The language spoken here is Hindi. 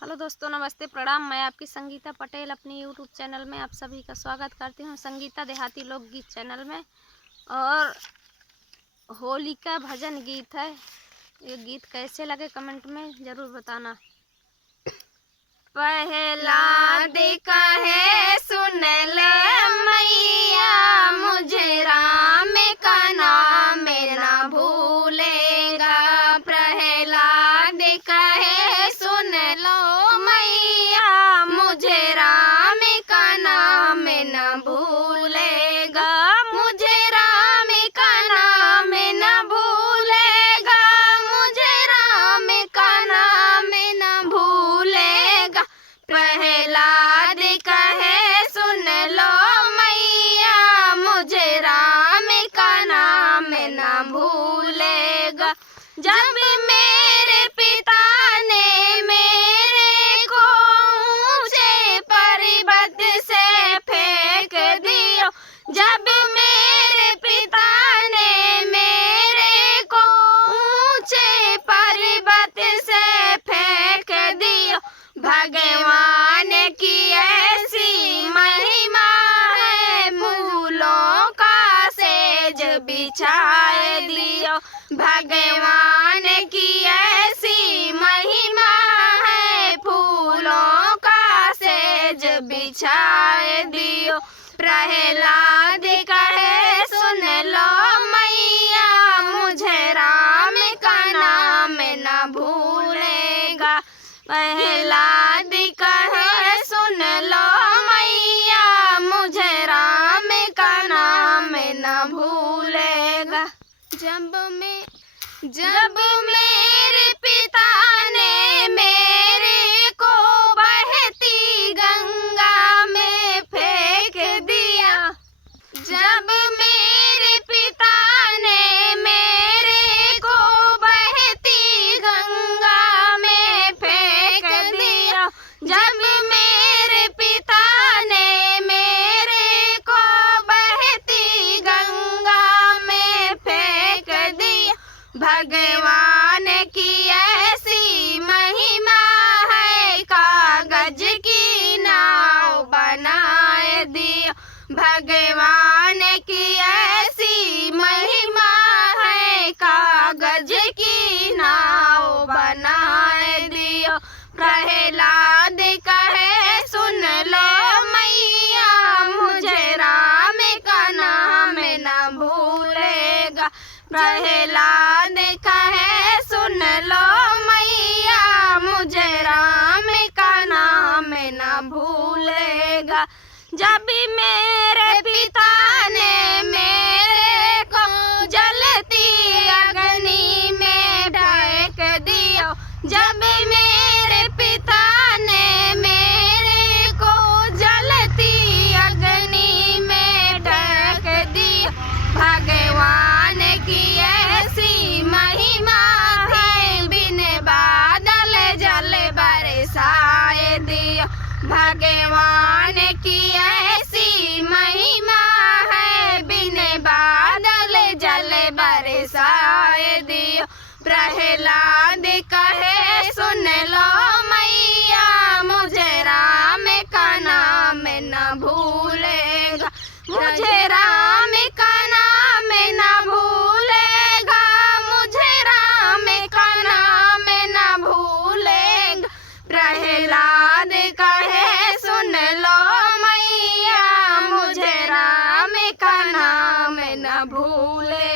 हेलो दोस्तों, नमस्ते, प्रणाम। मैं आपकी संगीता पटेल अपनी यूट्यूब चैनल में आप सभी का स्वागत करती हूँ, संगीता देहाती लोकगीत चैनल में। और होली का भजन गीत है। ये गीत कैसे लगे कमेंट में ज़रूर बताना। पहला देखा है सुन ले मैया, मुझे राम का नाम ना भूलेगा। प्रहलाद देखा है सुन लो मैया, मुझे राम का नाम ना भूलेगा। मुझे राम का नाम ना भूलेगा, मुझे राम का नाम ना भूलेगा। प्रहलाद कहे सुन लो मैया, मुझे राम का नाम ना भूलेगा। जब मेरे पिता ने मेरे को ऊंचे पर्वत से फेंक दिया, जब मेरे पिता ने मेरे को ऊंचे पर्वत से फेंक दिया, भगवान की ऐसी महिमा है, फूलों का सेज बिछाए दियो। भगवान की ऐसी महिमा है, फूलों का सेज बिछाए दियो। प्रहलाद कहे सुन लो मैया, मुझे राम का नाम ना भूलेगा। प्रहलाद कहे सुन लो मैया, मुझे राम का नाम ना भूलेगा। जब मेरे पिता ने मेरे को बहती गंगा में फेंक दिया, जब मेरे पिता ने मेरे को बहती गंगा में फेंक दिया, जब मेरे पिता ने मेरे को बहती गंगा में फेंक दिया, भगवान की ऐसी महिमा है, कागज की नाव बनाए दिया। भगवान की ऐसी महिमा है, कागज की नाव बनाए दियो। प्रहलाद कहे सुन लो मैया, मुझे राम का नाम ना भूलेगा। प्रहलाद कहे सुन लो मैया, मुझे राम का नाम ना भूलेगा। जब मेरे पिता ने मेरे को जलती अग्नि में ढक दिया, जब मेरे पिता ने मेरे को जलती अग्नि में ढक दिया, भगवान की ऐसी महिमा है, बिन बादल जल बरसाए दिया। भगवान की ऐसी महिमा है, बिन बादल जल बरसाए दिया। प्रहलाद कहे सुन लो मैया, मुझे राम का नाम ना भूलेगा। मुझे राम का नाम ना भूलेगा, मुझे राम का नाम ना भूलेगा। प्रहलाद कहे सुन लो मैया, मुझे राम का नाम ना भूलेगा।